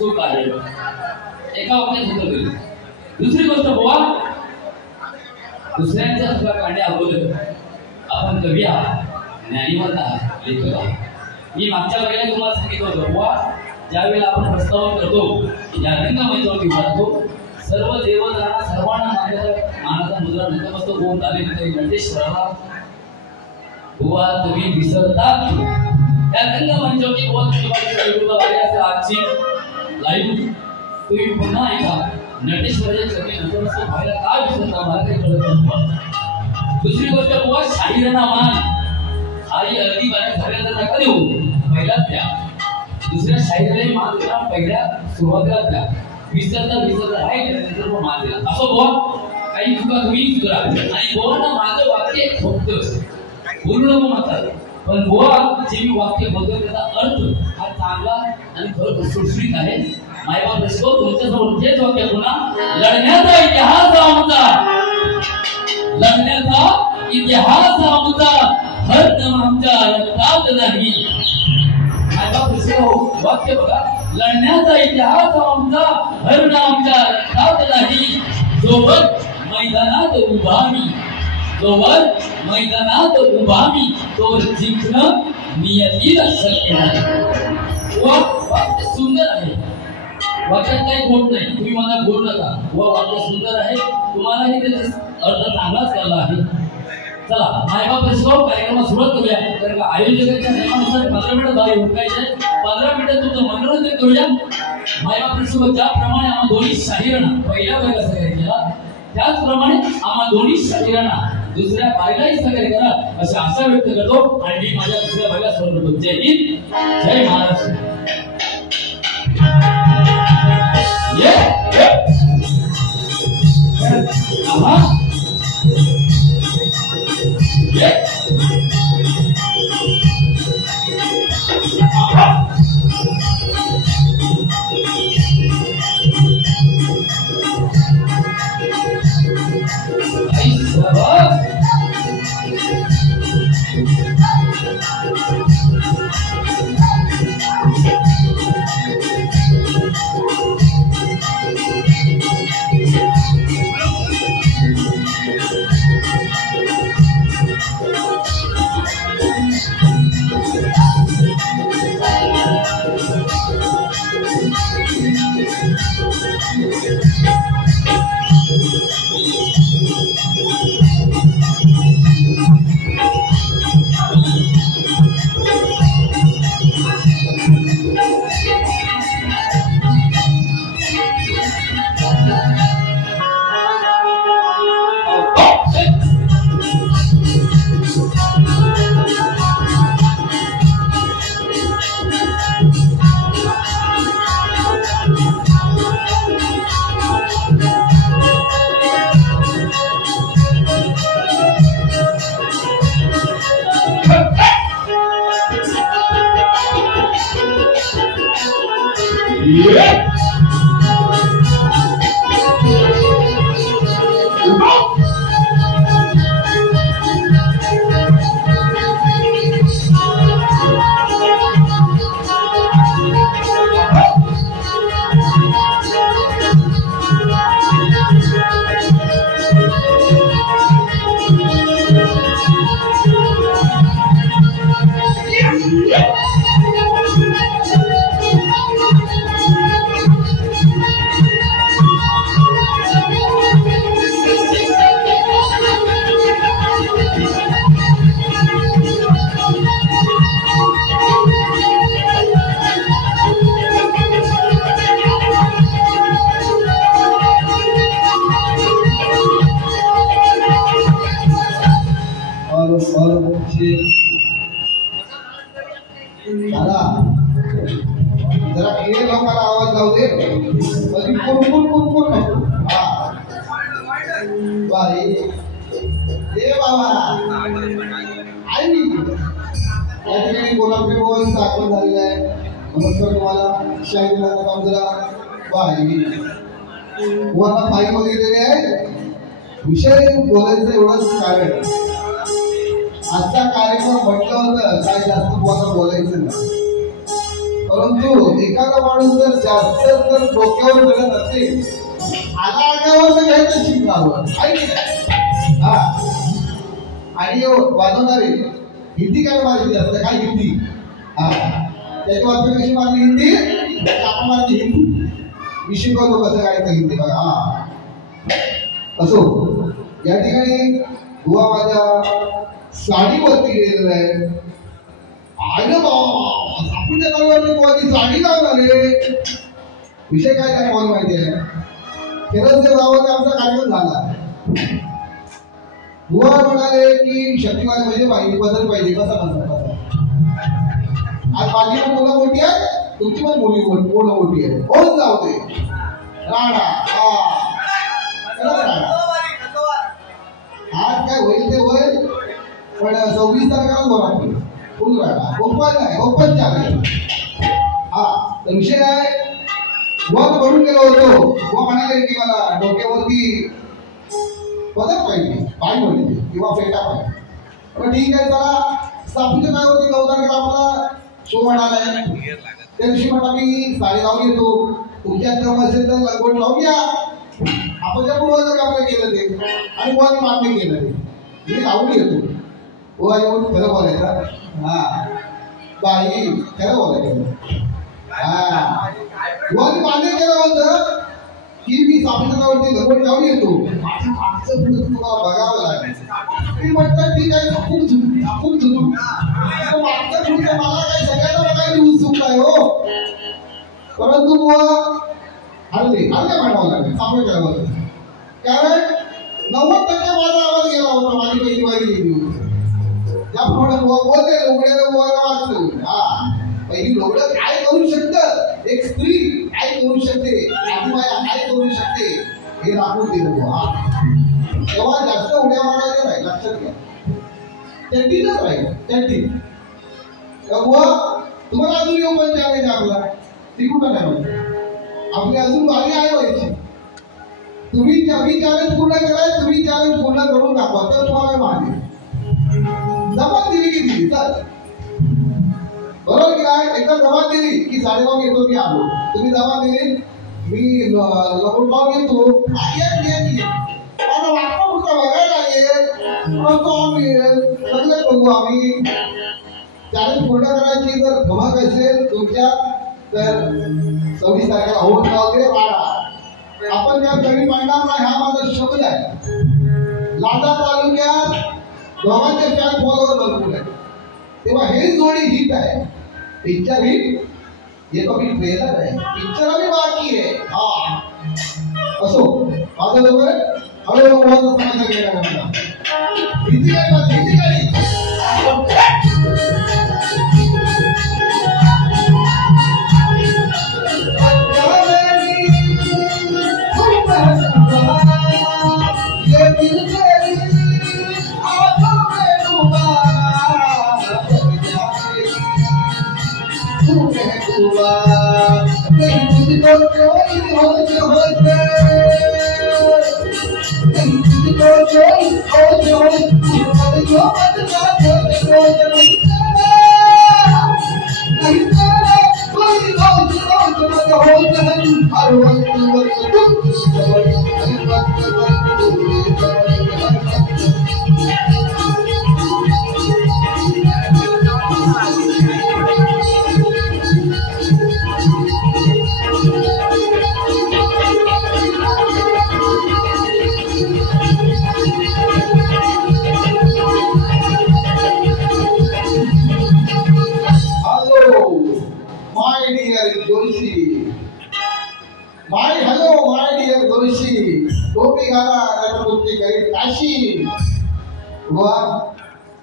चूक आहे एका वाक्यात उत्तर दिलं. दुसरी गोष्ट बुवा दुसऱ्यांच्या चुका काढण्या अगोदर आपण कवी आहात, ज्ञानीवंत आहात, लेखक आहात. मी मागच्या वेळेला तुम्हाला सांगितलं होतं बुवा ज्यावेळेला आपण प्रस्तावन करतो या रंगमंचावरती उभारतो सर्व देवतांना सर्वांना मानाचा मुद्रा नतमस्तक होऊन आलेले तरी नटेश्वराला बुवा तुम्ही विसरतात. त्या रंगमंचावरती बुवा तुम्ही आजची लाईव्ह तुम्ही पुन्हा ऐका. नटेश्वराच्या चरणी नतमस्तक व्हायला काय विसरता मला काही कळत नाही. दुसरी गोष्ट बुवा शाहिरांना मान आई अर्धी बाजू झाल्यानंतर नका देऊ, पहिलाच द्या. दुसऱ्या शाहिरालाही मान दिला, पहिल्या सुरुवातीला द्या. विसरता आहे त्यानंतर मग मान दिला. असं बुवा काही चुका तुम्ही सुधारा. आणि बुवांना माझं वाक्य होतं बोलू नको म्हणतात, पण बुवा जे मी वाक्य बोलतोय त्याचा अर्थ हा चांगला आणि खरं सुटसुटीत आहे. मायबाप रसिको तुमच्यासमोर तेच वाक्य पुन्हा लढण्याचा इतिहास आमचा, लढण्याचा इतिहास आमचा हरदम आमच्या रक्तात नाही. मायबाप रसिको वाक्य बघा, लढण्याचा इतिहास आमचा हरदम आमच्या रक्तात नाही. जोवर मैदानात उभा मी, जोवर मैदानात उभा मी तोवर जिंकणं नियतीला शक्य नाही. वाक्य सुंदर आहे, वाक्यात काही खोट नाही, तुम्ही मला बोलू नका. वाक्य सुंदर आहे, तुम्हालाही त्याचा अर्थ चांगलाच कळला आहे. चला मायबाप रसिको कार्यक्रमाला सुरुवात करूया. कारण का आयोजकांच्या नियमानुसार 15 मिनिटं बाहेर उरकायचे, 15 मिनिटं तुमचं मनोरंजन करूया. मायबाप रसिको ज्याप्रमाणे आम्हा दोन्ही शाहिरांना पहिल्या वर्गात सहकार्य केला त्याचप्रमाणे आम्हा दोन्ही शाहिरांना दुसऱ्या बायलाही सहकार्य करा अशी आशा व्यक्त करतो. आणि मी माझ्या दुसऱ्या बायला समोर करतो. जय हिंद, जय महाराष्ट्र. विषय बोलायचं एवढंच कारण आजचा कार्यक्रम म्हटलं होतं काय जास्त बोलायचं नाही. परंतु एखादा माणूस जर जास्त जर डोक्यावर मिळत असेल आला आगावर घ्यायचं शिकावं हा. आणि वाजवणारे हिंदी काय मारायची जास्त काय हिंदी हा त्याची वाजवणी कशी मारली हिंदी आपण मारली हिंदी मी शिकवतो कसं काय हिंदी बघा हा. असो या ठिकाणी बुवा माझ्या साडीवरती गेलेला आहे. आलं बाबा सापूच्या तलवारने बुवाची साडी लावणारे विषय काय काय मला माहिती आहे. खेळाच्या गावात आमचा कार्यक्रम झाला. बुवा म्हणाले की शक्तिमान म्हणजे पाहिजे बदल पाहिजे कसा कसा आज माझी पण मुलं मोठी आहे तुमची पण मुली मुलं मोठी आहे होऊन जाऊ दे राणा आज काय होईल ते होईल पण 26 तारखेला बोला फुल राणा ओपन नाही ओपन चालेल हा. तर विषय आहे वर पडून गेलो होतो व म्हणाले की मला डोक्यावरती पदक पाहिजे पाय पाहिजे किंवा फेटा पाहिजे. पण ठीक आहे चला सापूच्या पायावरती 9 तारखेला आपला शो म्हणालाय त्या दिवशी म्हणा मी साडी लावून येतो तुमच्या क्रम असेल तर लगवड लावूया आपण ज्या पूर्वजांनी आपलं केलं ते आणि बुवानी मान्य केलं ते मी लावून येतो. बुवा येऊन खरं बोलायचं हा बाई खरं बोलायचं हा. बुवानी मान्य केलं होतं की मी सापुतारावरती लगवड लावून येतो माझ्या मागचं पुढे तुम्हाला बघावं लागेल. मी म्हटलं ठीक आहे झाकून झुकू मागचं पुढचं मला काही सगळ्यांना बघायची उत्सुकता आहे हो. परंतु बुवा हरले म्हणावं लागेल सापड करावं कारण 90% माझा आवाज गेला होता माझी पहिली बाई गेली होती त्याप्रमाणे बोलते लोकड्याला बुवाला वाचलं हा. पहिली लोकडं काय करू शकतं एक स्त्री काय करू शकते आजूबाया काय करू शकते हे दाखवून दिलं बुवा. तेव्हा जास्त उड्या मारायचं नाही लक्षात घ्या त्यांटीच राहील त्यांटी बुवा तुम्हाला अजून येऊ पण चॅलेंज आपला ती कुठं नाही आपली अजून बारी आहे व्हायची. तुम्ही चॅलेंज पूर्ण कराय तुम्ही चॅलेंज पूर्ण करून दाखवा तर तुम्हाला मागे जबाब दिली की दिली तर बरोबर की काय एकदा जबाब दिली की साडेगाव येतो मी आलो तुम्ही जबाब दिली मी लपटगाव येतो मला वाटतं कुठं बघायला लागेल सगळं बघू आम्ही. चॅलेंज पूर्ण करायची जर धमक असेल तुमच्यात तर 26 तारखेला होऊन जाऊ दे वाडा आपण त्या कमी पडणार नाही हा माझा शब्द आहे. लादा तालुक्यात दोघांचे फॅन फॉलोवर भरपूर आहे तेव्हा हे जोडी हिट आहे. पिक्चर हिट हे कमी ट्रेलर आहे पिक्चर अभी बाकी आहे हा. असो माझं बरोबर हळूहळू बोलत समाज गेला हिंदी गाडी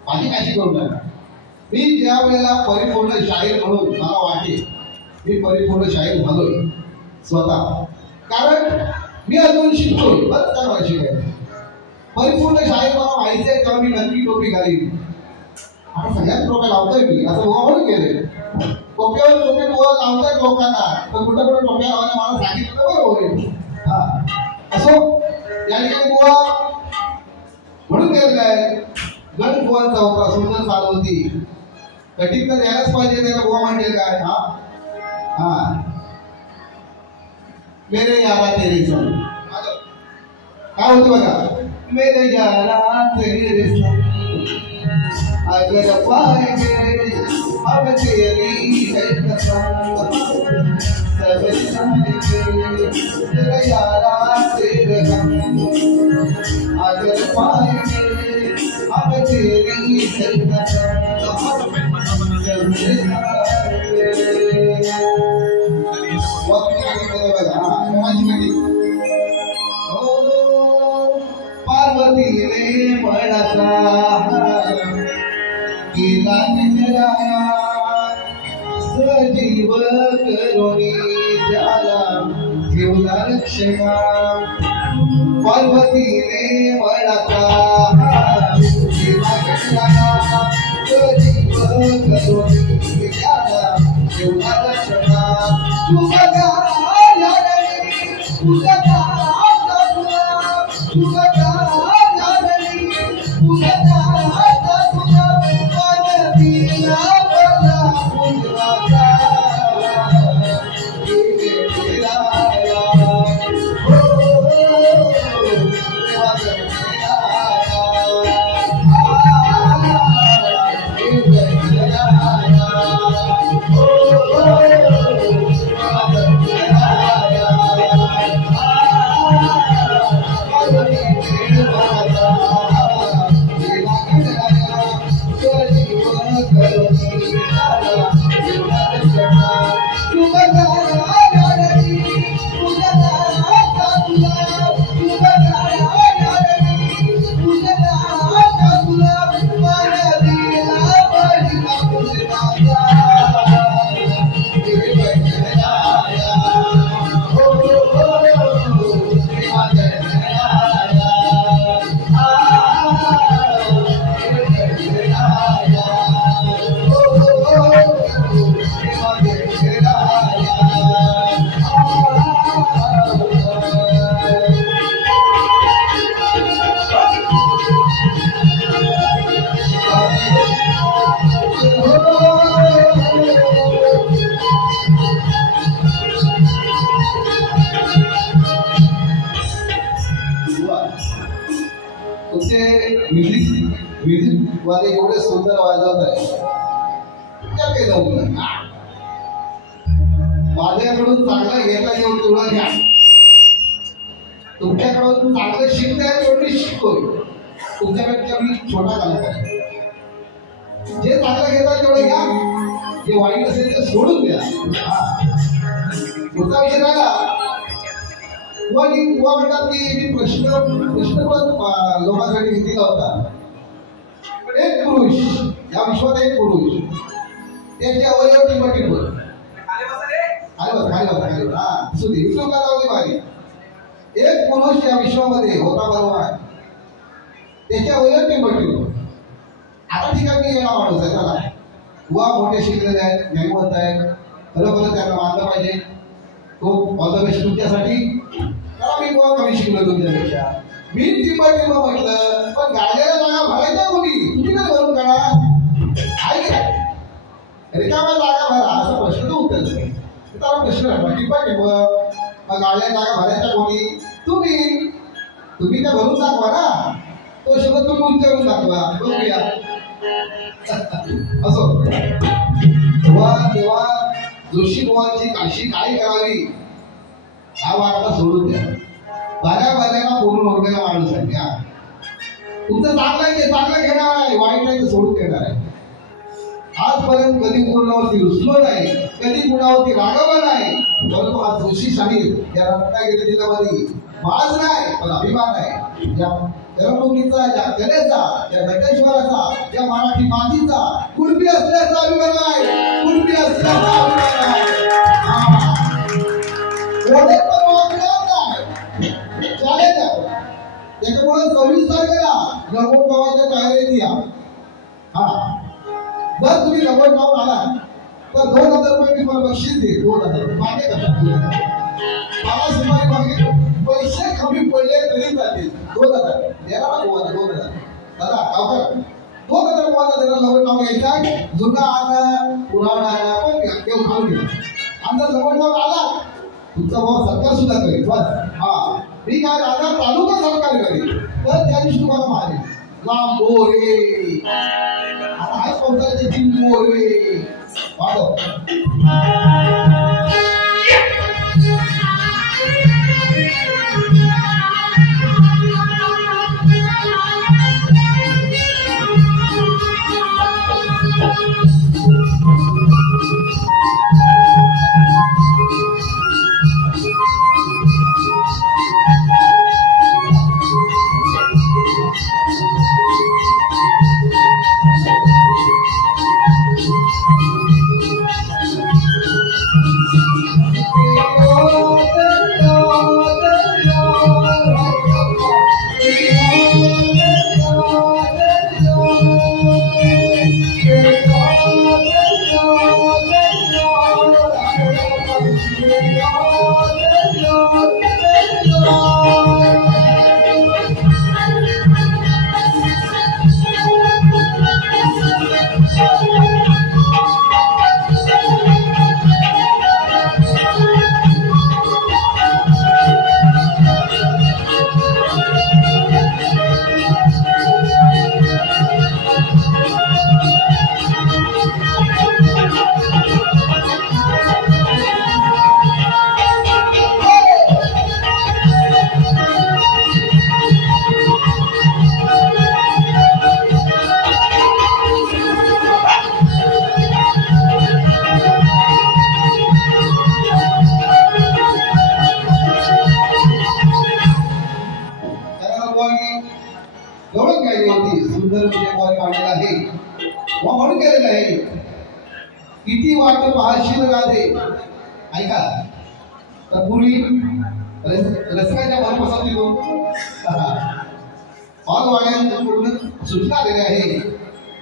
माझी काशी करून टाका. मी ज्या वेळेला परिपूर्ण शाहीर म्हणून मला वाटेल मी परिपूर्ण शाहीर झालोय स्वतः कारण मी अजून शिकतोय बरं काय मला शिकायचं. परिपूर्ण शाहीर मला माहिती आहे तेव्हा मी नक्की टोपी घालीन. आता सगळ्याच टोप्या लावतोय मी असं म्हणून केलंय टोप्यावर टोपी लावतायत लोकांना तर कुठं कुठं टोप्या लावायला मला सांगितलं बरं होईल हा. असो या ठिकाणी बुवा म्हणून केलेलं आहे गण बुवांचा होता सुंदर चालू होती कठीण तर यायलाच पाहिजे त्याला बुवा म्हणजे काय हा हाँ मेरे यारा तेरे संग काय होतं बघा, मेरे यारा तेरे संग अगर पाएंगे अब तेरी है कसम सब जाएंगे तेरा यारा तेरे संग अगर पाएंगे अब तेरी है कसम सब जाएंगे। पार्वतीने मनाचा केला निराया सजीव करुणी त्याला ठेवला रक्षका। पार्वतीने मनाचा केला निराया सजीव करुणी त्याला ठेवला रक्षका। तुझा म्युझिक वाले एवढे सुंदर वाजवत आहे, त्या काही जाऊ नका. माझ्याकडून चांगला घेता येऊन तेवढं घ्या, तुमच्याकडून चांगलं शिकता येऊन मी शिकतोय. तुमच्यापेक्षा मी छोटा कलाकार आहे. जे चांगलं घेता तेवढं घ्या, जे वाईट असेल ते सोडून द्या. पुढचा विषय राहिला किंवा म्हणतात की मी प्रश्न पण लोकांसाठी घेतलेला होता. एक पुरुष, या विश्वात एक पुरुष, त्यांचे अवयव टिंबटिंब एक पुरुष या विश्वामध्ये होता बरोबर आहे, त्याचे अवयव टिंबटिंब. आता ठीक आहे, मी याला माणूस आहे, त्याला वा मोठे शिकलेले आहेत, ज्ञानवंत आहेत, खरोखर त्यांना मानलं पाहिजे. खूप ऑल द बेस्ट तुमच्यासाठी. कारण मी बुवा कमी शिकलो तुमच्यापेक्षा. मी टिंबटिंब म्हटलं, पण गाड्याला जागा भरायच्या कोणी? तुम्ही काय भरून काढा, आहे रिकाम्या जागा भरा, असा प्रश्न तो उत्तर नाही. त्याला प्रश्न टिंबटिंब मग गाड्या जागा भरायच्या कोणी? तुम्ही काय भरून दाखवा ना. तो शब्द तुम्ही उच्चारून दाखवा, बघूया. असो तेव्हा जोशी बुवांची काशी काय करावी हा वार्ता सोडून द्या. बऱ्याला बोलून ओळखेला माणूस आहे. तुमचं चांगलं आहे ते चांगलं घेणार आहे, वाईट आहे ते सोडून देणार आहे. आजपर्यंत कधी कोणावरती रुसलो नाही, कधी कोणावरती रागवलं नाही. परंतु हा जोशी शाहीर या रत्नागिरी जिल्ह्यामध्ये माज नाही पण अभिमान आहे. या करमणुकीचा, या कलेचा, या नटेश्वराचा, या मराठी मातीचा कुणबी असल्याचा अभिमान आहे. कुणबी असल्याचा अभिमान आहे. कोणी पण वागणार नाही, चालेल. त्याच्यामुळे 26 तारखेला गणपतरावांच्या तयारीत या. जर तुम्ही गणपतराव आला तर 2000 रुपये मी तुम्हाला बक्षीस देईल. 2000 मागे मला सुमारे मागे पैसे कमी पडले तरी जातील. 2000 द्यायला ना 2000 दादा गावकर 2000 गणपतराव घ्यायचा. जुना आला पुराणा आला पण घेऊन खाऊन घ्या. आणि जर जवळ आला तुमचा भाऊ सरकार सुद्धा करेल बस. हा ठीक आहे, राजा तालुका सरकार करेल तर त्या दिवशी तुम्हाला मारेल. लांबोरे आता हाच पावसाचे चिंबोरे वाढव. किती वाट पाहशील राधे. ऐका तर पूर्वी रसिकाच्या मनपसंतीतून वाड्यांकडून सूचना आलेली आहे.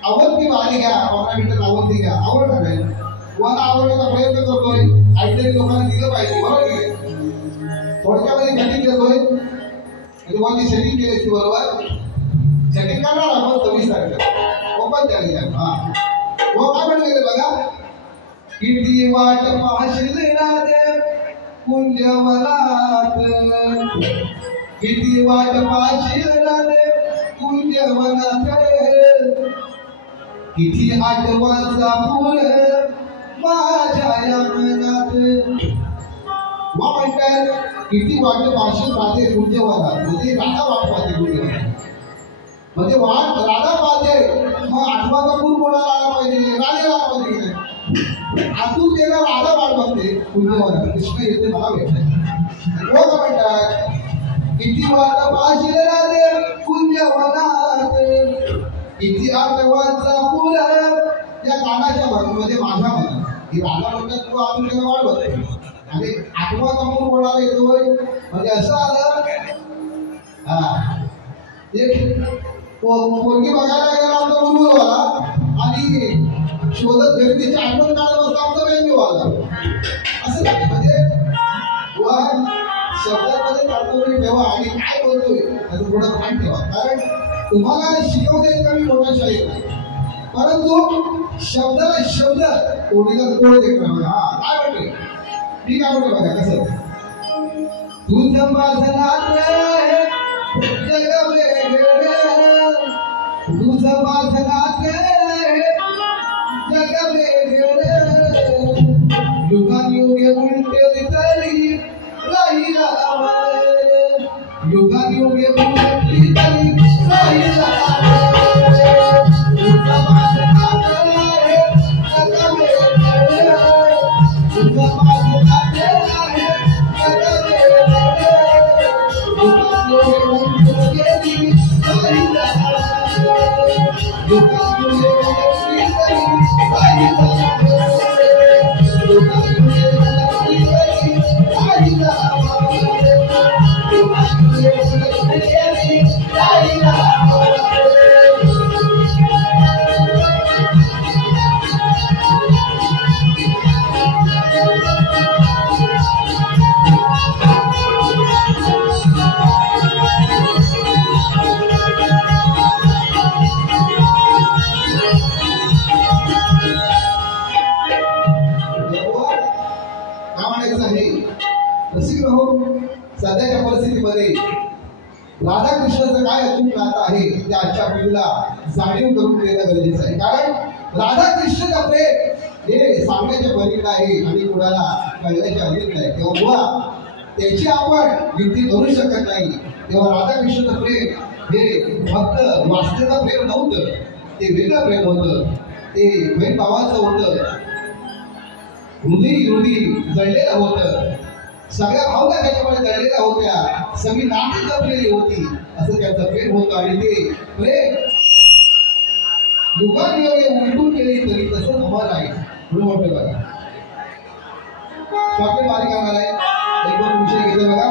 आवडती वारी घ्या, 15 मिनिटं आवडती घ्या, आवड ठरेल. तुम्हाला आवडण्याचा प्रयत्न करतोय, ऐकलेली लोकांना दिलं पाहिजे. बरोबर की थोडक्यामध्ये सेटिंग करतोय, तुम्हाला सेटिंग केली बरोबर. सेटिंग करणार आपण 26 तारखेला ओपन केलेलं. हा वो काय म्हणले बघा. किती वाट पाहशील राधे कुंजवनात, किती वाट पाहशील राधे कुंजवनात, किती आठवणचा फूल माझ्या अंगणात. वा म्हणतात किती वाट पाहशील राधे कुंजवनात, म्हणजे राधा वाट पाहते कुंजवनात, म्हणजे वाट राधा पाहते. मग आठवाचा फूल कोणाला आला पाहिजे, राधेला आला पाहिजे. आतून त्याला राधा वाट बघते कुंजवनात, कृष्ण येते मला भेटायला. लोक म्हणतात किती वाट पाहशील राधे कुंजवनात, किती आठवणचा फूल या गाण्याच्या मध्ये माझ्या मनात. ही राधा म्हणतात तू आतून त्याला वाट बघते आणि आठवाचा फूल कोणाला येतोय, म्हणजे असं आलं. हा एक पोरगी बघायला गेला आमचा मुलगावाला आणि शोधत घरी तिची आठवण काढत बसता आमचा मेंदूवाला. असं नाही, म्हणजे शब्दांमध्ये तात्पर्य ठेवा आणि काय बोलतोय त्याचं थोडं भान ठेवा. कारण तुम्हाला शिकवता येत कमी मोठा शाहीर नाही, परंतु शब्दाला शब्द कोणीला तोड देत नाही. हा काय म्हणते मी काय म्हणते बघा कसं. तुझं माझं नातं जग वेगळं, तुझं माझं नातं जग वेगळं, युगानुगे उलटे तरी राहिला, युगानुगे उलटे तरी राहिला. तुझं माझं नातं जग वेगळं, तुझं माझं नातं जग वेगळं, युगानुगे उलटे तरी राहिला, युगानुगे उलटे तरी राहिला. काय म्हणायचं आहे रसिक हो, सध्याच्या परिस्थितीमध्ये राधाकृष्णाचं काय अचूक नातं आहे ते आजच्या पिढीला जाणीव करून देणं गरजेचं आहे. कारण राधाकृष्णाचं प्रेम हे सांगण्याच्या पलीकडे आहे आणि कुणाला कळण्याच्या अलीकडे आहे. तेव्हा मुळात त्याची आपण युक्ती करू शकत नाही. तेव्हा राधाकृष्णाचं प्रेम हे फक्त वाचण्याचं प्रेम नव्हतं, ते वेगळं प्रेम होतं. ते बहीण भावाचं होतं, हृदय जळलेलं होतं, सगळ्या भावना त्याच्यामध्ये जळलेल्या होत्या, सगळी नाती जपलेली होती, असं त्याचं प्रेम होतं. आणि ते प्रेम युगानियोगे उलटून केली तरी तसं अमर आहे म्हणून म्हटलं बघा. शॉपिंग बारीक करणार आहे, एक दोन विषय घेतले बघा.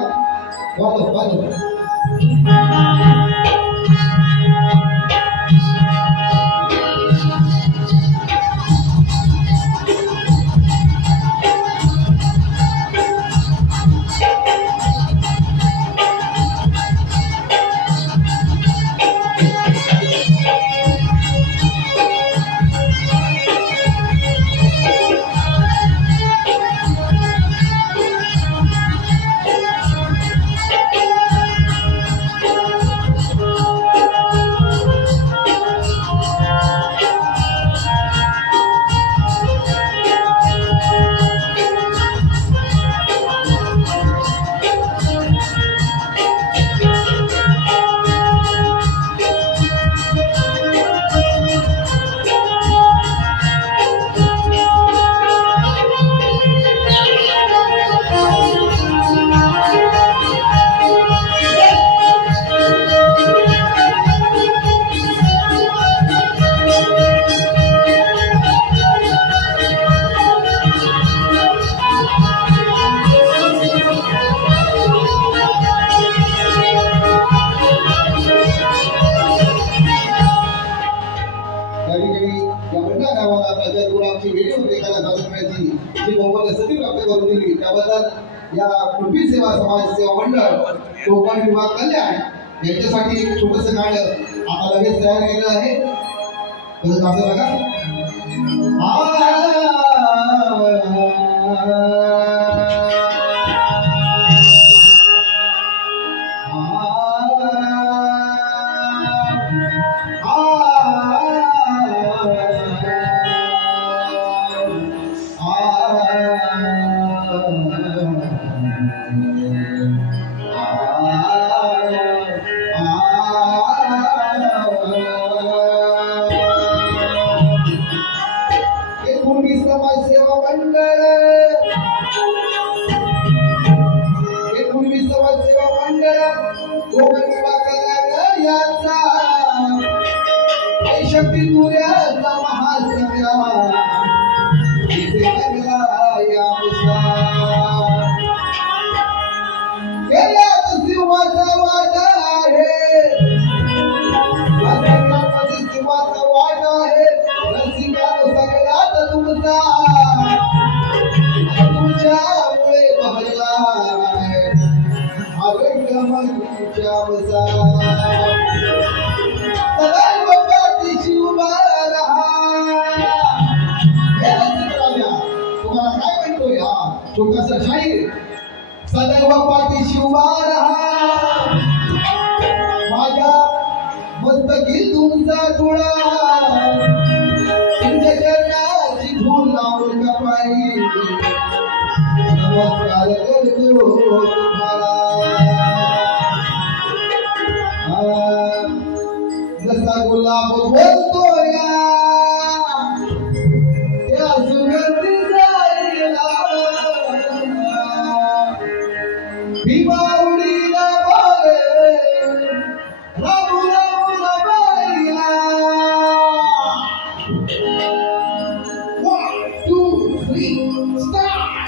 वाजव या कृपी सेवा समाज सेवा मंडळ कोकण विभाग कल्याण यांच्यासाठी एक छोटंसं गाणं आता लगेच तयार केलं आहे. कसं गातं बघा. छोटासा शाहीर. सदैव पाठीशी उभा रहा, माझ्या मस्तकी तुमचा डोळा, तुमच्या चरणाची धूळ लावून कपाई नमस्कार करतो तुम्हाला. जसा गुलाब बोलतो या त्या सुगंधी भीमावडीला बोले रामू रामूला बाईला. 1 2 3 स्टार्ट.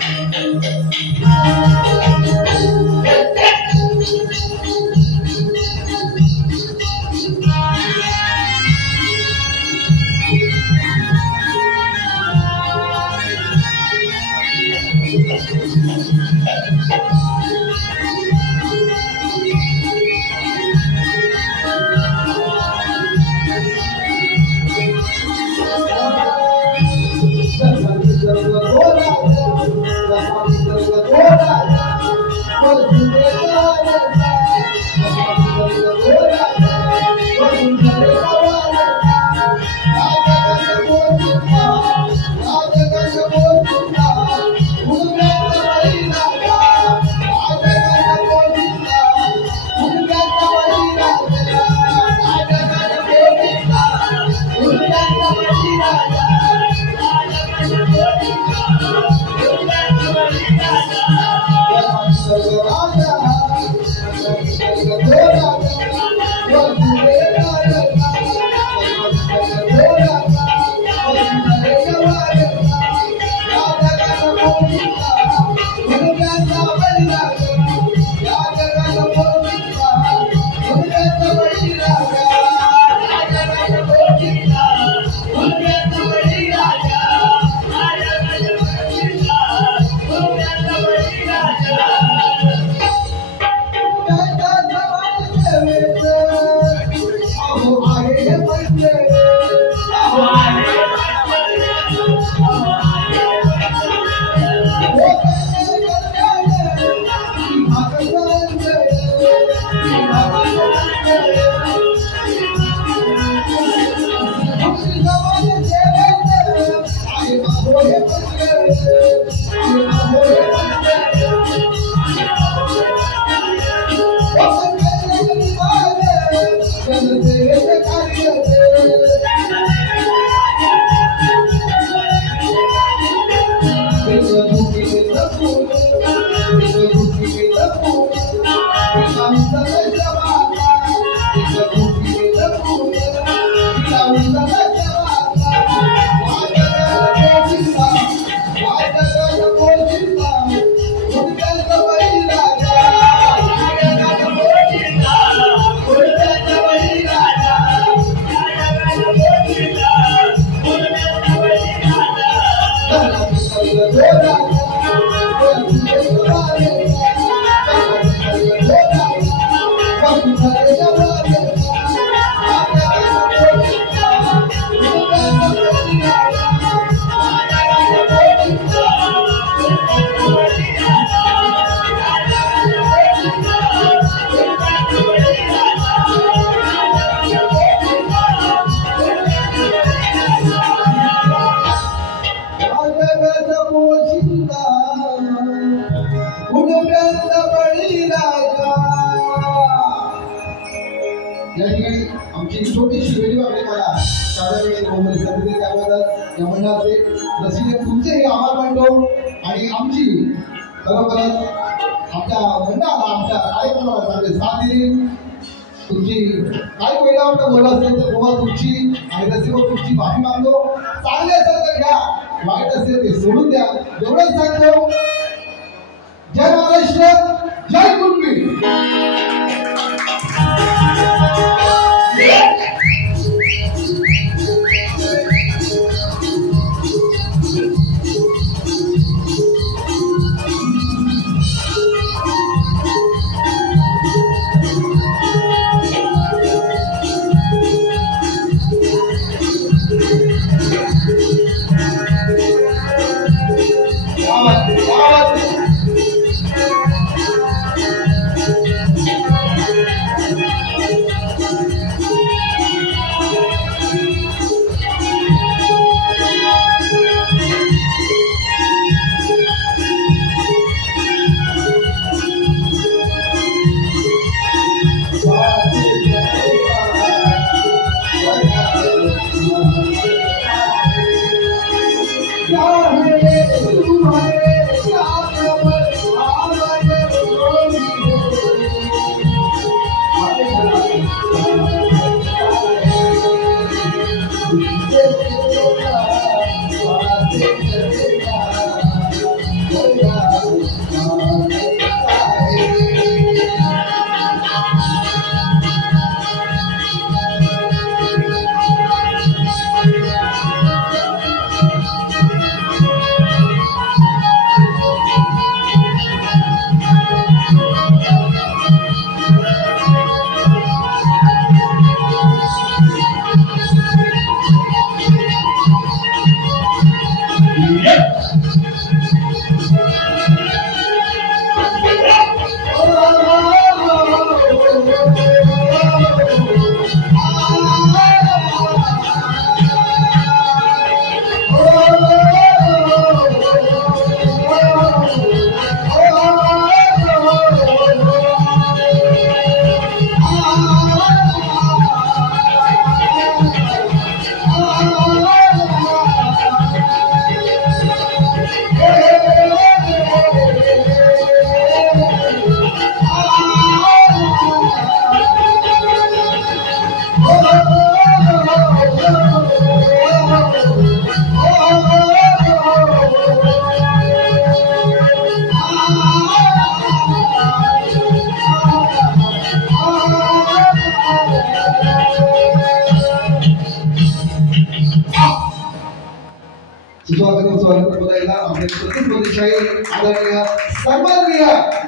स्वागत बोलायला आपले प्रतिस्पर्धी आदरणीय सन्माननीय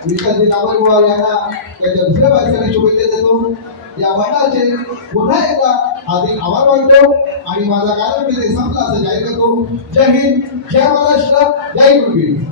विशालजी नामलवार यांना त्याच्या दुसऱ्या वारसाने शुभेच्छा देतो. या मंडळाचे पुन्हा एकदा हार्दिक आभार मानतो आणि माझा कार्यक्रम संपला असं जाहीर करतो. जय हिंद, जय महाराष्ट्र, जय गुरुजी.